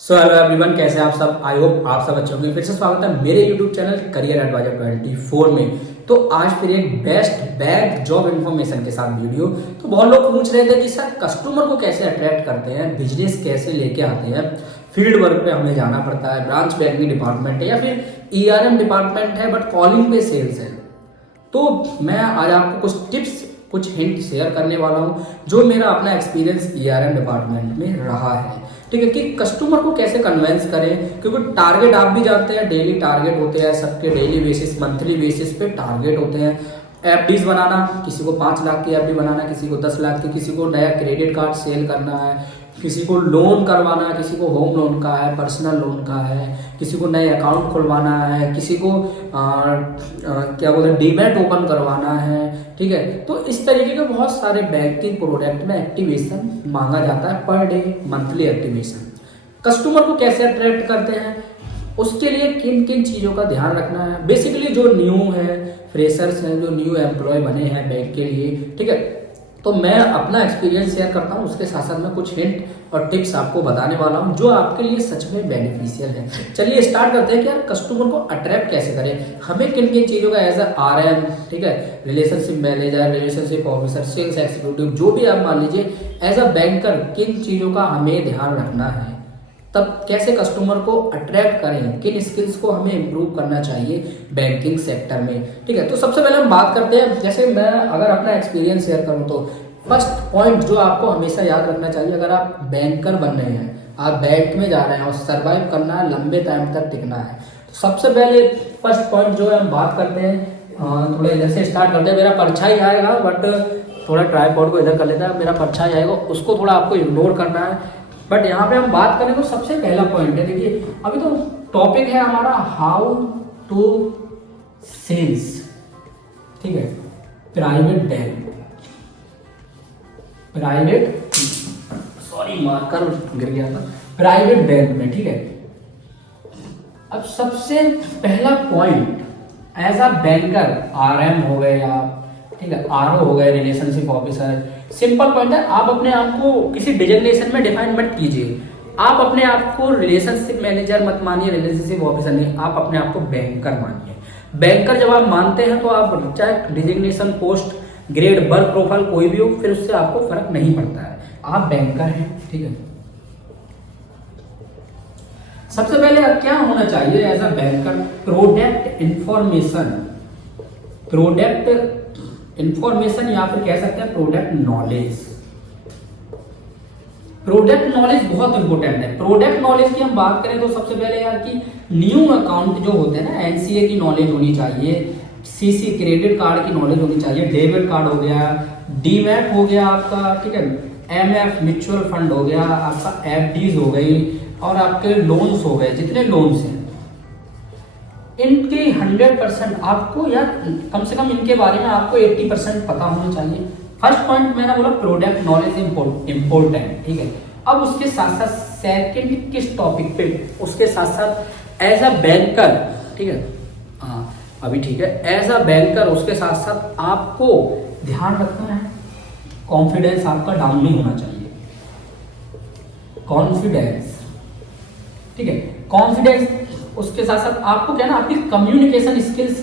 So hello everyone, कैसे हैं आप सब। आई होप आप सब अच्छे होंगे। फिर से स्वागत है मेरे यूट्यूब चैनल करियर एडवाइजर 24 में। तो आज फिर एक बेस्ट बैग जॉब इन्फॉर्मेशन के साथ वीडियो। तो बहुत लोग पूछ रहे थे कि सर कस्टमर को कैसे अट्रैक्ट करते हैं, बिजनेस कैसे लेके आते हैं, फील्ड वर्क पे हमें जाना पड़ता है, ब्रांच बैंकिंग डिपार्टमेंट है या फिर ईआरएम डिपार्टमेंट है बट कॉलिंग पे सेल्स है। तो मैं आज आपको कुछ टिप्स कुछ हिंट शेयर करने वाला हूँ जो मेरा अपना एक्सपीरियंस ईआरएम डिपार्टमेंट में रहा है। ठीक है कि कस्टमर को कैसे कन्वेंस करें, क्योंकि टारगेट आप भी जानते हैं, डेली टारगेट होते हैं सबके, डेली बेसिस मंथली बेसिस पे टारगेट होते हैं। एफडीज बनाना, किसी को 5 लाख की एफडी बनाना, किसी को 10 लाख की, किसी को नया क्रेडिट कार्ड सेल करना है, किसी को लोन करवाना है, किसी को होम लोन का है, पर्सनल लोन का है, किसी को नए अकाउंट खुलवाना है, किसी को क्या बोलते हैं डीमैट ओपन करवाना है। ठीक है, तो इस तरीके के बहुत सारे बैंकिंग प्रोडक्ट में एक्टिवेशन मांगा जाता है per day, monthly activation. Customer को कैसे अट्रैक्ट करते हैं, उसके लिए किन किन चीज़ों का ध्यान रखना है। बेसिकली जो न्यू है, फ्रेशर्स हैं, जो न्यू एम्प्लॉय बने हैं बैंक के लिए, ठीक है, तो मैं अपना एक्सपीरियंस शेयर करता हूँ, उसके साथ साथ मैं कुछ हिंट और टिप्स आपको बताने वाला हूँ जो आपके लिए सच में बेनिफिशियल है। चलिए स्टार्ट करते हैं कि यार कस्टमर को अट्रैक्ट कैसे करें, हमें किन किन चीज़ों का एज अ आरएम, ठीक है, relationship manager, relationship officer, sales executive, जो भी आप मान लीजिए, एज अ बैंकर किन चीज़ों का हमें ध्यान रखना है, तब कैसे कस्टमर को अट्रैक्ट करें, किन स्किल्स को हमें इंप्रूव करना चाहिए बैंकिंग सेक्टर में। ठीक है, तो सबसे पहले हम बात करते हैं, जैसे मैं अगर अपना एक्सपीरियंस शेयर करूं तो फर्स्ट पॉइंट जो आपको हमेशा याद रखना चाहिए, अगर आप बैंकर बन रहे हैं, आप बैंक में जा रहे हैं और सर्वाइव करना है, लंबे टाइम तक टिकना है, तो सबसे पहले फर्स्ट पॉइंट जो है हम बात करते हैं, थोड़े इधर से स्टार्ट करते हैं। मेरा परछाई आएगा बट थोड़ा ट्राइपॉड को इधर कर लेता है, मेरा परछाई आएगा, उसको थोड़ा आपको इग्नोर करना है। बट यहाँ पे हम बात करें तो सबसे पहला पॉइंट है, देखिए अभी तो टॉपिक है हमारा हाउ टू सेल्स, ठीक है, private bank, private, sorry marker गिर गया था, प्राइवेट बैंक में। ठीक है, अब सबसे पहला point as a banker, RM हो गए आप, ठीक है, आरओ हो गए, रिलेशनशिप ऑफिसर, सिंपल पॉइंट है, आप अपने आप को किसी डिजिग्नेशन में डिफाइन मत कीजिए। आप अपने आप को रिलेशनशिप मैनेजर मत मानिए, रिलेशनशिप ऑफिसर नहीं, आप अपने आप को बैंकर मानिए। बैंकर जब आप मानते हैं तो आप चाहे designation, post, grade, work profile कोई भी हो, फिर उससे आपको फर्क नहीं पड़ता है, आप बैंकर हैं। ठीक है, सबसे पहले क्या होना चाहिए as a banker, product information, product information या फिर कह सकते हैं प्रोडक्ट नॉलेज। प्रोडक्ट नॉलेज बहुत इंपॉर्टेंट है। प्रोडक्ट नॉलेज की हम बात करें तो सबसे पहले यार कि न्यू अकाउंट जो होते हैं ना, एनसीए की नॉलेज होनी चाहिए, सीसी क्रेडिट कार्ड की नॉलेज होनी चाहिए, डेबिट कार्ड हो गया, डीमैट हो गया आपका, ठीक है, एमएफ म्यूचुअल फंड हो गया आपका, एफडीज हो गई और आपके लोन्स हो गए, जितने लोन्स हैं इनके 100% आपको, या कम से कम इनके बारे में आपको 80% पता होना चाहिए। फर्स्ट पॉइंट मैंने बोला प्रोडक्ट नॉलेज इंपॉर्टेंट। ठीक है, अब उसके साथ साथ सेकंड किस टॉपिक पे, उसके साथ साथ एज अ बैंकर, ठीक है, हाँ अभी ठीक है, एज अ बैंकर उसके साथ साथ आपको ध्यान रखना है, कॉन्फिडेंस आपका डाउन नहीं होना चाहिए, कॉन्फिडेंस, ठीक है, कॉन्फिडेंस। उसके साथ साथ आपको क्या ना, आपकी कम्युनिकेशन स्किल्स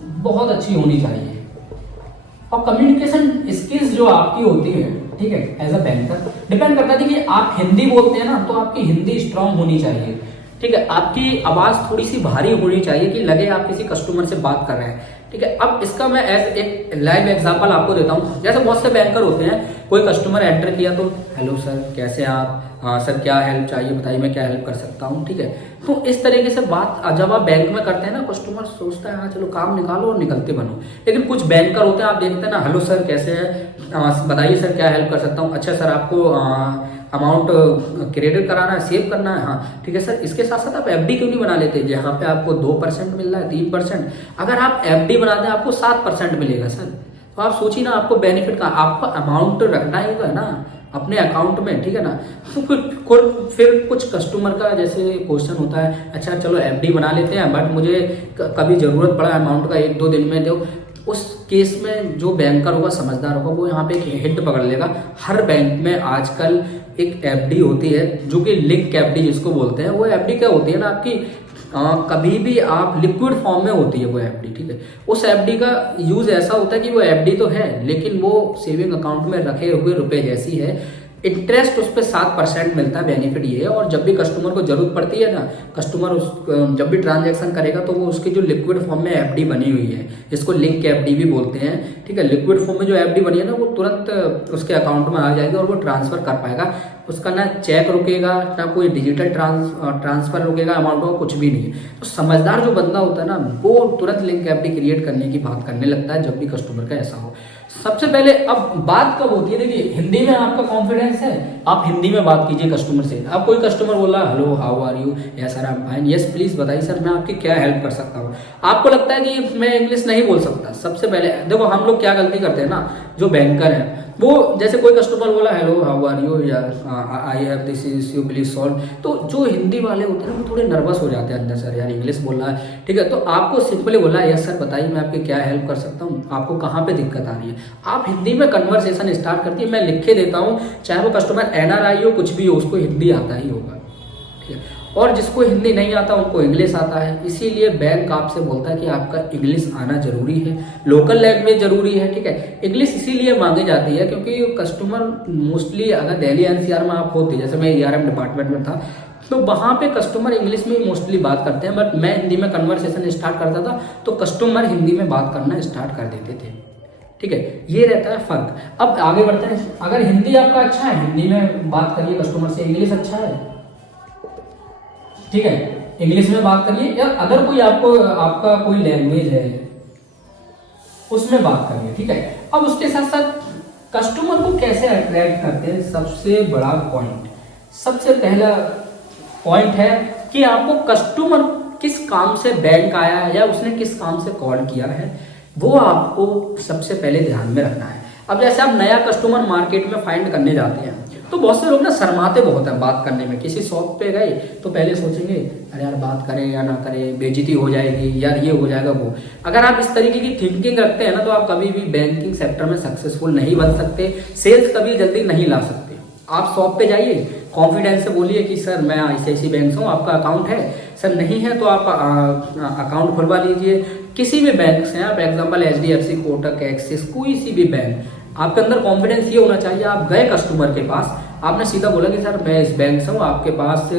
बहुत अच्छी होनी चाहिए, और कम्युनिकेशन स्किल्स जो आपकी होती है, ठीक है, एज अ बैंकर डिपेंड करता है। देखिए आप हिंदी बोलते हैं ना, तो आपकी हिंदी स्ट्रांग होनी चाहिए, ठीक है, आपकी आवाज थोड़ी सी भारी होनी चाहिए कि लगे आप किसी कस्टमर से बात कर रहे हैं। ठीक है, अब इसका मैं एज एक लाइव एग्जांपल आपको देता हूँ। जैसे बहुत से बैंकर होते हैं, कोई कस्टमर एंटर किया तो हेलो सर कैसे हैं आप, हाँ सर क्या हेल्प चाहिए बताइए, मैं क्या हेल्प कर सकता हूँ। ठीक है, तो इस तरीके से बात जब आप बैंक में करते हैं ना, कस्टमर सोचता है हाँ चलो काम निकालो और निकलते बनो। लेकिन कुछ बैंकर होते हैं, आप देखते हैं ना, हेलो सर कैसे हैं, बताइए सर क्या हेल्प कर सकता हूँ, अच्छा सर आपको अमाउंट क्रेडिट कराना है, सेव करना है, हाँ ठीक है सर, इसके साथ साथ आप एफडी क्यों नहीं बना लेते, जहाँ पे आपको 2% मिल रहा है, 3%, अगर आप एफडी बनाते हैं आपको 7% मिलेगा सर। तो आप सोचिए ना, आपको बेनिफिट का, आपको अमाउंट रखना ही होगा ना अपने अकाउंट में, ठीक है ना। तो फिर कुछ कस्टमर का जैसे क्वेश्चन होता है, अच्छा चलो एफडी बना लेते हैं बट मुझे कभी जरूरत पड़ा अमाउंट का 1-2 दिन में दो, उस केस में जो बैंकर होगा, समझदार होगा, वो यहाँ पे एक हिंट पकड़ लेगा। हर बैंक में आजकल एक एफडी होती है जो कि लिंक एफडी जिसको बोलते हैं। वो एफडी क्या होती है ना, आपकी कभी भी आप लिक्विड फॉर्म में होती है वो एफडी, ठीक है। उस एफडी का यूज ऐसा होता है कि वो एफडी तो है लेकिन वो सेविंग अकाउंट में रखे हुए रुपए जैसी है। इंटरेस्ट उस पर 7% मिलता है, बेनिफिट ये है। और जब भी कस्टमर को जरूरत पड़ती है ना, कस्टमर उस जब भी ट्रांजैक्शन करेगा तो वो उसकी जो लिक्विड फॉर्म में एफडी बनी हुई है, जिसको लिंक एफडी भी बोलते हैं, ठीक है। लिक्विड फॉर्म में जो एफडी बनी है ना, वो तुरंत उसके अकाउंट में आ जाएगी और वो ट्रांसफर कर पाएगा। उसका ना चेक रुकेगा, ना कोई डिजिटल ट्रांसफर रुकेगा, अमाउंट का कुछ भी नहीं। तो समझदार जो बंदा होता है ना, वो तुरंत लिंक एफडी क्रिएट करने की बात करने लगता है जब भी कस्टमर का ऐसा हो। सबसे पहले अब बात कब होती है, देखिए हिंदी में आपका कॉन्फिडेंस है, आप हिंदी में बात कीजिए कस्टमर से। अब कोई कस्टमर बोला hello how are you, yes sir I am fine, yes please बताइए सर मैं आपकी क्या हेल्प कर सकता हूँ। आपको लगता है कि मैं इंग्लिश नहीं बोल सकता, सबसे पहले देखो हम लोग क्या गलती करते हैं ना, जो बैंकर है वो, जैसे कोई कस्टमर बोला हेलो हाउ आर यू या I have this is you please solve, तो जो हिंदी वाले होते हैं ना वो थोड़े नर्वस हो जाते हैं अंदर, सर यार इंग्लिश बोल रहा है, ठीक है। तो आपको सिंपली बोला यस सर बताइए मैं आपकी क्या हेल्प कर सकता हूँ, आपको कहाँ पे दिक्कत आ रही है। आप हिंदी में कन्वर्सेशन स्टार्ट करती है, मैं लिख के देता हूँ, चाहे वो कस्टमर एनआरआई हो कुछ भी हो, उसको हिंदी आता ही होगा, ठीक है। और जिसको हिंदी नहीं आता उनको इंग्लिश आता है, इसीलिए बैंक आपसे बोलता है कि आपका इंग्लिश आना जरूरी है, लोकल लैंग्वेज जरूरी है, ठीक है। इंग्लिश इसीलिए मांगी जाती है क्योंकि कस्टमर मोस्टली अगर दिल्ली एनसीआर में आप होते, जैसे मैं ईआरएम डिपार्टमेंट में था, तो वहाँ पे कस्टमर इंग्लिश में ही मोस्टली बात करते हैं, बट मैं हिंदी में कन्वर्सेशन स्टार्ट करता था तो कस्टमर हिंदी में बात करना स्टार्ट कर देते थे, ठीक है। ये रहता है फर्क। अब आगे बढ़ते हैं, अगर हिंदी आपका अच्छा है, हिंदी में बात करिए कस्टमर से, इंग्लिश अच्छा है, ठीक है, इंग्लिश में बात करिए, या अगर कोई आपका कोई लैंग्वेज है उसमें बात करिए, ठीक है। अब उसके साथ साथ कस्टमर को कैसे अट्रैक्ट करते हैं, सबसे बड़ा पॉइंट, सबसे पहला पॉइंट है कि आपको कस्टमर किस काम से बैंक आया है या उसने किस काम से कॉल किया है, वो आपको सबसे पहले ध्यान में रखना है। अब जैसे आप नया कस्टमर मार्केट में फाइंड करने जाते हैं तो बहुत से लोग ना शर्माते बहुत हैं बात करने में। किसी शॉप पे गए तो पहले सोचेंगे अरे यार बात करें या ना करें, बेइज्जती हो जाएगी यार, ये हो जाएगा वो। अगर आप इस तरीके की थिंकिंग रखते हैं ना तो आप कभी भी बैंकिंग सेक्टर में सक्सेसफुल नहीं बन सकते, सेल्स कभी जल्दी नहीं ला सकते। आप शॉप पे जाइए, कॉन्फिडेंस से बोलिए कि सर मैं ICICI बैंक से हूँ, आपका अकाउंट है, सर नहीं है तो आप अकाउंट खुलवा लीजिए किसी भी बैंक से। आप एग्जाम्पल HDFC, कोटक, एक्सिस, कोई सी भी बैंक, आपके अंदर कॉन्फिडेंस ये होना चाहिए। आप गए कस्टमर के पास, आपने सीधा बोला कि सर मैं इस बैंक से हूँ, आपके पास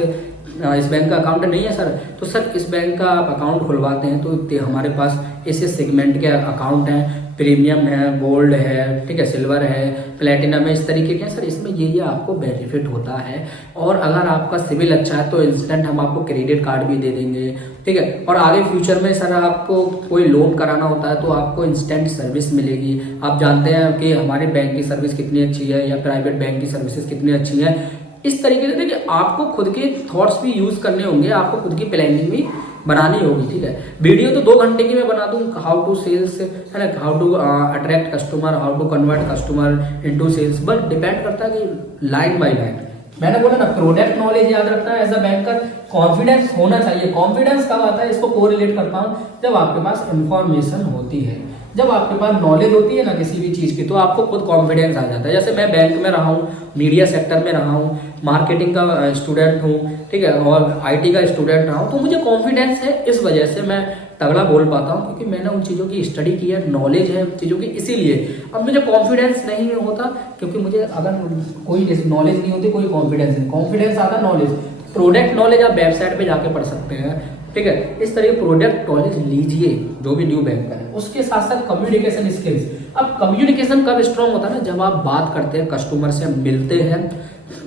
इस बैंक का अकाउंट नहीं है सर, तो सर इस बैंक का आप अकाउंट खुलवाते हैं तो हमारे पास इस सेगमेंट के अकाउंट हैं, प्रीमियम है, गोल्ड है, ठीक है, सिल्वर है, प्लेटिनम है, इस तरीके के सर, इसमें ये आपको बेनिफिट होता है। और अगर आपका सिविल अच्छा है तो इंस्टेंट हम आपको क्रेडिट कार्ड भी दे देंगे, ठीक है। और आगे फ्यूचर में सर आपको कोई लोन कराना होता है तो आपको इंस्टेंट सर्विस मिलेगी। आप जानते हैं कि हमारे बैंक की सर्विस कितनी अच्छी है या प्राइवेट बैंक की सर्विसेज कितनी अच्छी है। इस तरीके से देखिए आपको खुद के थॉट्स भी यूज करने होंगे, आपको खुद की प्लानिंग भी बनानी होगी, ठीक है। वीडियो तो 2 घंटे की मैं बना दूं, हाउ टू सेल्स है ना, how to attract customer, how to convert customer into sales, but depend करता है कि लाइन बाय लाइन। मैंने बोला ना प्रोडक्ट नॉलेज याद रखना है एज अ बैंकर, कॉन्फिडेंस होना चाहिए। कॉन्फिडेंस कब आता है, इसको कोरिलेट करता हूं जब आपके पास इंफॉर्मेशन होती है, जब आपके पास नॉलेज होती है ना किसी भी चीज की, तो आपको खुद कॉन्फिडेंस आ जाता है। जैसे मैं बैंक में रहा हूँ, मीडिया सेक्टर में रहा हूँ, मार्केटिंग का स्टूडेंट हूँ, ठीक है, और IT का स्टूडेंट रहा हूँ, तो मुझे कॉन्फिडेंस है, इस वजह से मैं तगड़ा बोल पाता हूँ क्योंकि मैंने उन चीज़ों की स्टडी की है, नॉलेज है उन चीज़ों की, इसीलिए। अब मुझे कॉन्फिडेंस नहीं होता क्योंकि मुझे अगर कोई नॉलेज नहीं होती, कोई कॉन्फिडेंस नहीं, कॉन्फिडेंस आता नॉलेज। प्रोडक्ट नॉलेज आप वेबसाइट पे जाके पढ़ सकते हैं, ठीक है। इस तरह के प्रोडक्ट नॉलेज लीजिए जो भी न्यू बैंकर है। उसके साथ साथ कम्युनिकेशन स्किल्स। अब कम्युनिकेशन कब स्ट्रांग होता है ना, जब आप बात करते हैं, कस्टमर से मिलते हैं।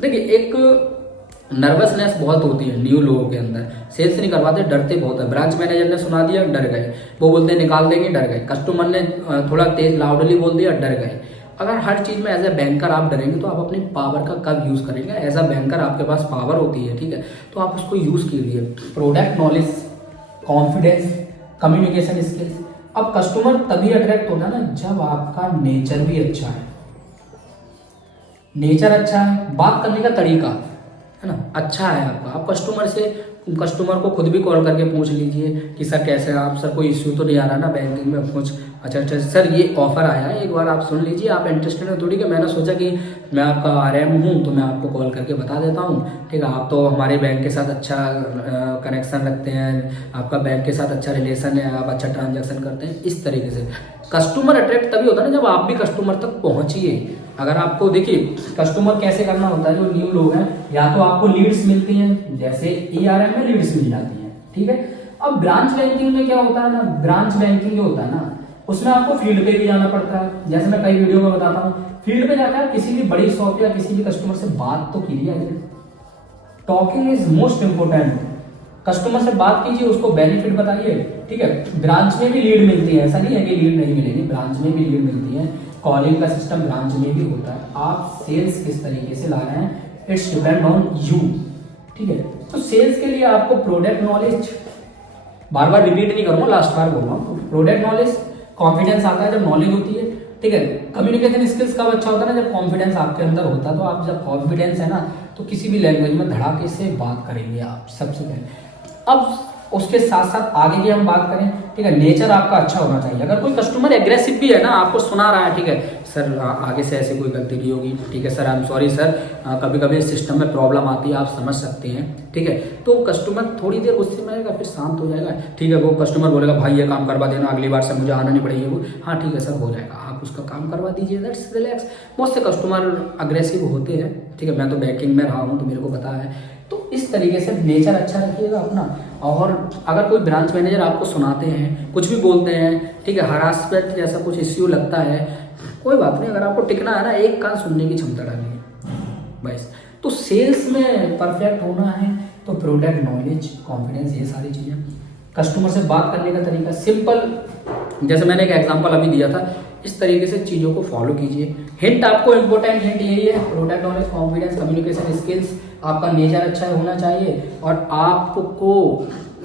देखिए एक नर्वसनेस बहुत होती है न्यू लोगों के अंदर, सेल्स नहीं करवाते, डरते बहुत है। ब्रांच मैनेजर ने सुना दिया डर गए, वो बोलते हैं निकाल देंगे, डर गए। कस्टमर ने थोड़ा तेज लाउडली बोल दिया, डर गए। अगर हर चीज में एज ए बैंकर आप डरेंगे तो आप अपनी पावर का कब यूज करेंगे। एज अ बैंकर आपके पास पावर होती है, ठीक है, तो आप उसको यूज कीजिए। Product knowledge, confidence, communication skills. अब कस्टमर तभी अट्रैक्ट होता है ना जब आपका नेचर भी अच्छा है। नेचर अच्छा है, बात करने का तरीका, है ना, अच्छा है आपका। आप कस्टमर को खुद भी कॉल करके पूछ लीजिए कि सर कैसे हैं आप, सर कोई इश्यू तो नहीं आ रहा ना बैंकिंग में कुछ। अच्छा सर ये ऑफर आया है, एक बार आप सुन लीजिए, आप इंटरेस्टेड हैं थोड़ी कि मैंने सोचा कि मैं आपका RM हूँ तो मैं आपको कॉल करके बता देता हूँ, ठीक है। आप तो हमारे बैंक के साथ अच्छा कनेक्शन रखते हैं, आपका बैंक के साथ अच्छा रिलेशन है, आप अच्छा ट्रांजैक्शन करते हैं, इस तरीके से कस्टमर अट्रैक्ट तभी होता है ना जब आप भी कस्टमर तक पहुँचिए। अगर आपको देखिए कस्टमर कैसे करना होता है, जो न्यू लोग हैं या तो आपको लीड्स मिलती हैं, जैसे ERM में लीड्स मिल जाती हैं, ठीक है। अब ब्रांच बैंकिंग में क्या होता है ना, ब्रांच बैंकिंग जो होता है ना उसमें आपको फील्ड पे भी जाना पड़ता है। जैसे मैं कई वीडियो में बताता हूँ, फील्ड पे जाकर किसी भी बड़ी शॉप या किसी भी कस्टमर से बात तो कीजिए। Talking is most important. Customer से बात कीजिए, उसको बेनिफिट बताइए, ठीक है। ब्रांच में भी लीड मिलती है, ऐसा नहीं है कि लीड नहीं मिलेगी, ब्रांच में भी लीड मिलती है। कॉलिंग का सिस्टम ब्रांच में भी होता है। आप सेल्स किस तरीके से ला रहे हैं, इट्स डिपेंड ऑन यू, ठीक है। तो सेल्स के लिए आपको प्रोडक्ट नॉलेज, बार बार रिपीट नहीं करूंगा, लास्ट बार बोल रहा हूँ, प्रोडक्ट नॉलेज, कॉन्फिडेंस आता है जब नॉलेज होती है, ठीक है। कम्युनिकेशन स्किल्स कब अच्छा होता है ना, जब कॉन्फिडेंस आपके अंदर होता है। तो आप जब कॉन्फिडेंस है ना तो किसी भी लैंग्वेज में धड़ाके से बात करेंगे आप सबसे पहले। अब उसके साथ साथ आगे की हम बात करें, ठीक है, नेचर आपका अच्छा होना चाहिए। अगर कोई कस्टमर एग्रेसिव भी है ना, आपको सुना रहा है, ठीक है सर आगे से ऐसे कोई गलती नहीं होगी, ठीक है sir I am sorry sir, कभी कभी सिस्टम में प्रॉब्लम आती है, आप समझ सकते हैं, ठीक है। तो कस्टमर थोड़ी देर गुस्से में आएगा, फिर शांत हो जाएगा, ठीक है। वो कस्टमर बोलेगा भाई ये काम करवा देना, अगली बार से मुझे आना नहीं पड़ेगी, वो हाँ ठीक है सर हो जाएगा, आप उसका काम करवा दीजिए, दैट्स रिलैक्स। बहुत से कस्टमर अग्रेसिव होते हैं, ठीक है, मैं तो बैंकिंग में रहा हूँ तो मेरे को पता है। तो इस तरीके से नेचर अच्छा रखिएगा अपना। और अगर कोई ब्रांच मैनेजर आपको सुनाते हैं, कुछ भी बोलते हैं, ठीक है, हरासमेंट जैसा कुछ इश्यू लगता है, कोई बात नहीं, अगर आपको टिकना है ना, एक कान सुनने की क्षमता डालिए बस। तो सेल्स में परफेक्ट होना है तो प्रोडक्ट नॉलेज, कॉन्फिडेंस, ये सारी चीज़ें, कस्टमर से बात करने का तरीका सिंपल, जैसे मैंने एक एग्जांपल अभी दिया था, इस तरीके से चीज़ों को फॉलो कीजिए। हिंट आपको इंपॉर्टेंट हिंट यही है, product knowledge, confidence, communication skills, आपका नेचर अच्छा होना चाहिए। और आपको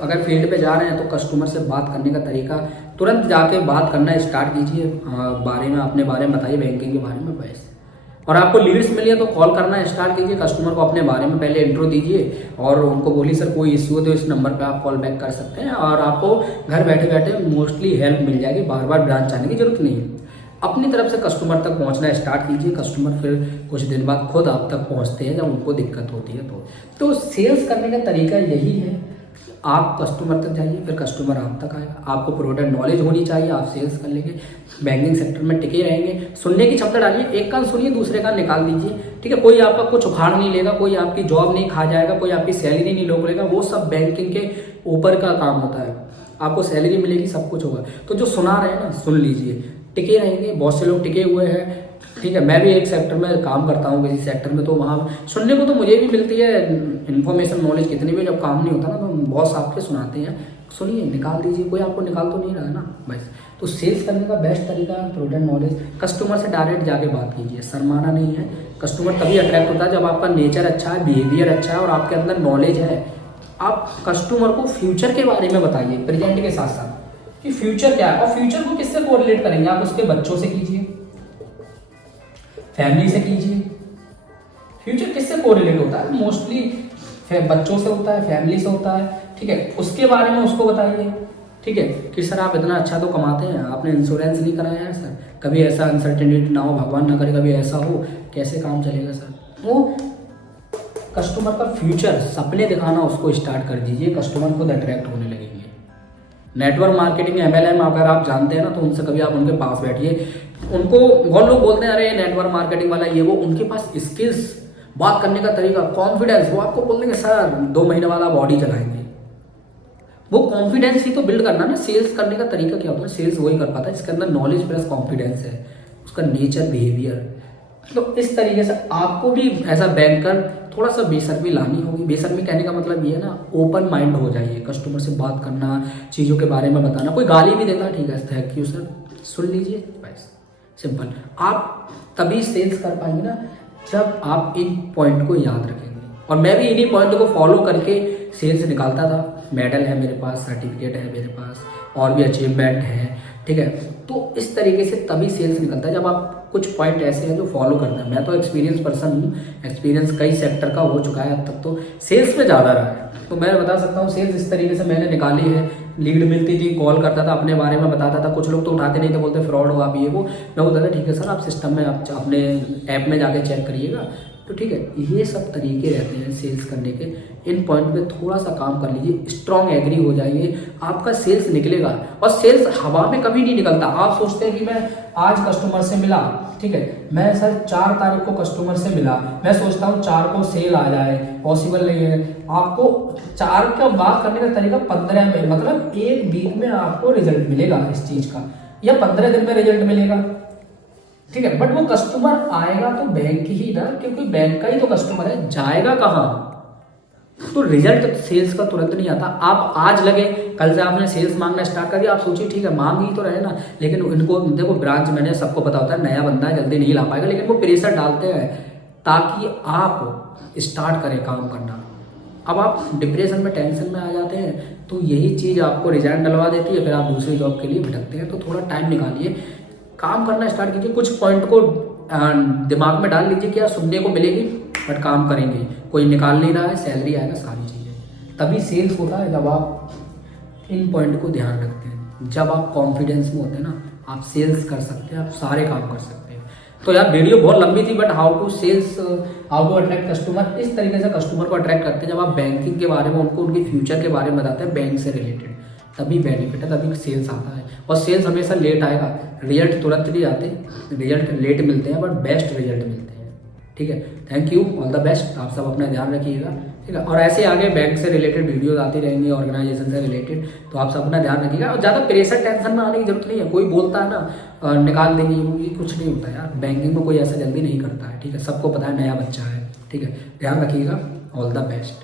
अगर फील्ड पे जा रहे हैं तो कस्टमर से बात करने का तरीका, तुरंत जाके बात करना स्टार्ट कीजिए, बारे में अपने बारे में बताइए, बैंकिंग के बारे में बस। और आपको लीड्स मिली है तो कॉल करना स्टार्ट कीजिए, कस्टमर को अपने बारे में पहले इंट्रो दीजिए और उनको बोलिए सर कोई इश्यू हो तो इस नंबर पे आप कॉल बैक कर सकते हैं, और आपको घर बैठे बैठे मोस्टली हेल्प मिल जाएगी, बार बार ब्रांच आने की जरूरत नहीं है। अपनी तरफ से कस्टमर तक पहुंचना स्टार्ट कीजिए, कस्टमर फिर कुछ दिन बाद खुद आप तक पहुंचते हैं जब उनको दिक्कत होती है। तो सेल्स करने का तरीका यही है, आप कस्टमर तक जाइए, फिर कस्टमर आप तक आएगा। आपको प्रोडक्ट नॉलेज होनी चाहिए, आप सेल्स कर लेंगे, बैंकिंग सेक्टर में टिके रहेंगे। सुनने की क्षमता डालिए, एक कान सुनिए, दूसरे कान निकाल दीजिए, ठीक है। कोई आपका कुछ उखाड़ नहीं लेगा, कोई आपकी जॉब नहीं खा जाएगा, कोई आपकी सैलरी नहीं रोक लेगा, वो सब बैंकिंग के ऊपर का काम होता है। आपको सैलरी मिलेगी, सब कुछ होगा। तो जो सुना रहे हैं ना, सुन लीजिए, टिके रहेंगे। बहुत से लोग टिके हुए हैं, ठीक है। मैं भी एक सेक्टर में काम करता हूँ, किसी सेक्टर में, तो वहाँ सुनने को तो मुझे भी मिलती है इन्फॉर्मेशन, नॉलेज कितनी भी, जब काम नहीं होता ना तो बॉस आपके सुनाते हैं, सुनिए, निकाल दीजिए, कोई आपको निकाल तो नहीं रहा है ना बस। तो सेल्स करने का बेस्ट तरीका है प्रोडक्ट नॉलेज, कस्टमर से डायरेक्ट जाके बात कीजिए, शर्माना नहीं है। कस्टमर तभी अट्रैक्ट होता है जब आपका नेचर अच्छा है, बिहेवियर अच्छा है और आपके अंदर नॉलेज है। आप कस्टमर को फ्यूचर के बारे में बताइए, प्रेजेंट के साथ साथ कि फ्यूचर क्या है, और फ्यूचर को किससे कोरिलेट करेंगे आप, उसके बच्चों से कीजिए, फैमिली से कीजिए। फ्यूचर किससे कोरिलेट होता है, मोस्टली बच्चों से होता है, फैमिली से होता है, ठीक है। उसके बारे में उसको बताइए, ठीक है, कि सर आप इतना अच्छा तो कमाते हैं, आपने इंश्योरेंस नहीं कराया है सर, कभी ऐसा अनसर्टेनिटी ना हो, भगवान ना करे कभी ऐसा हो, कैसे काम चलेगा सर। वो कस्टमर का फ्यूचर सपने दिखाना उसको स्टार्ट कर दीजिए, कस्टमर खुद अट्रैक्ट होने लगेंगे। नेटवर्क मार्केटिंग, MLM अगर आप जानते हैं ना तो उनसे कभी आप उनके पास बैठिए। उनको बहुत लोग बोलते हैं अरे नेटवर्क मार्केटिंग वाला ये वो, उनके पास स्किल्स, बात करने का तरीका, कॉन्फिडेंस, वो आपको बोल देंगे सर 2 महीने बाद आप बॉडी चलाएंगे। वो कॉन्फिडेंस ही तो बिल्ड करना ना। सेल्स करने का तरीका क्या होता है, सेल्स वही कर पाता है जिसके अंदर नॉलेज प्लस कॉन्फिडेंस है, उसका नेचर, बिहेवियर। तो इस तरीके से आपको भी एज अ बैंकर थोड़ा सा बेशर्मी लानी होगी। बेशर्मी कहने का मतलब ये है ना, ओपन माइंड हो जाइए, कस्टमर से बात करना, चीज़ों के बारे में बताना। कोई गाली भी देता है, ठीक है थैंक यू सर, सुन लीजिए, बस सिंपल। आप तभी सेल्स कर पाएंगे ना जब आप इन पॉइंट को याद रखेंगे। और मैं भी इन्हीं पॉइंट को फॉलो करके सेल्स निकालता था। मेडल है मेरे पास, सर्टिफिकेट है मेरे पास, और भी अचीवमेंट है, ठीक है। तो इस तरीके से तभी सेल्स निकलता है जब आप कुछ पॉइंट ऐसे हैं जो फॉलो करना है। मैं तो एक्सपीरियंस पर्सन हूँ, एक्सपीरियंस कई सेक्टर का हो चुका है अब तक, तो सेल्स में ज़्यादा रहा है, तो मैं बता सकता हूँ सेल्स इस तरीके से मैंने निकाली है। लीड मिलती थी, कॉल करता था, अपने बारे में बताता था, कुछ लोग तो उठाते नहीं थे, बोलते फ्रॉड हो आप ये वो। मैं बोलता था ठीक है सर, आप सिस्टम में आप अपने ऐप में जाके चेक करिएगा, तो ठीक है। ये सब तरीके रहते हैं सेल्स करने के। इन पॉइंट पे थोड़ा सा काम कर लीजिए, स्ट्रॉन्ग एग्री हो जाइए, आपका सेल्स निकलेगा। और सेल्स हवा में कभी नहीं निकलता। आप सोचते हैं कि मैं आज कस्टमर से मिला, ठीक है, मैं सर 4 तारीख को कस्टमर से मिला, मैं सोचता हूँ 4 को सेल आ जाए, पॉसिबल नहीं है। आपको 4 का बात करने का तरीका 15 में, मतलब 1 वीक में आपको रिजल्ट मिलेगा इस चीज का, या 15 दिन में रिजल्ट मिलेगा, ठीक है। बट वो कस्टमर आएगा तो बैंक ही ना, क्योंकि बैंक का ही तो कस्टमर है, जाएगा कहाँ? तो रिजल्ट सेल्स का तुरंत नहीं आता। आप आज लगे, कल से आपने सेल्स मांगना स्टार्ट कर दिया, आप सोचिए ठीक है मांग ही तो रहे ना, लेकिन इनको देखो ब्रांच मैंने सबको पता होता है नया बंदा है जल्दी नहीं ला पाएगा, लेकिन वो प्रेशर डालते हैं ताकि आप स्टार्ट करें काम करना। अब आप डिप्रेशन में, टेंशन में आ जाते हैं, तो यही चीज़ आपको रिजाइन डलवा देती है, फिर आप दूसरी जॉब के लिए भटकते हैं। तो थोड़ा टाइम निकालिए, काम करना स्टार्ट कीजिए, कुछ पॉइंट को दिमाग में डाल लीजिए कि यार सुनने को मिलेगी बट काम करेंगे, कोई निकाल नहीं रहा है, सैलरी आएगा, सारी चीज़ें। तभी सेल्स होता है जब आप इन पॉइंट को ध्यान रखते हैं। जब आप कॉन्फिडेंस में होते हैं ना, आप सेल्स कर सकते हैं, आप सारे काम कर सकते हैं। तो यार वीडियो बहुत लंबी थी, but how to sales, how to attract customer, इस तरीके से कस्टमर को अट्रैक्ट करते हैं। जब आप बैंकिंग के बारे में उनको उनके फ्यूचर के बारे में बताते हैं, बैंक से रिलेटेड, तभी बेनिफिट है, तभी सेल्स आता है। और सेल्स हमेशा लेट आएगा, रिजल्ट तुरंत नहीं आते, रिजल्ट लेट मिलते हैं बट बेस्ट रिजल्ट मिलते हैं, ठीक है। Thank you, all the best. आप सब अपना ध्यान रखिएगा, ठीक है। और ऐसे आगे बैंक से रिलेटेड वीडियोज आती रहेंगी, ऑर्गेनाइजेशन से रिलेटेड, तो आप सब अपना ध्यान रखिएगा। और ज़्यादा प्रेशर टेंशन में आने की जरूरत नहीं है। कोई बोलता है ना निकाल देंगे, ये कुछ नहीं होता यार, बैंकिंग में कोई ऐसा जल्दी नहीं करता है, ठीक है। सबको पता है नया बच्चा है, ठीक है। ध्यान रखिएगा, ऑल द बेस्ट।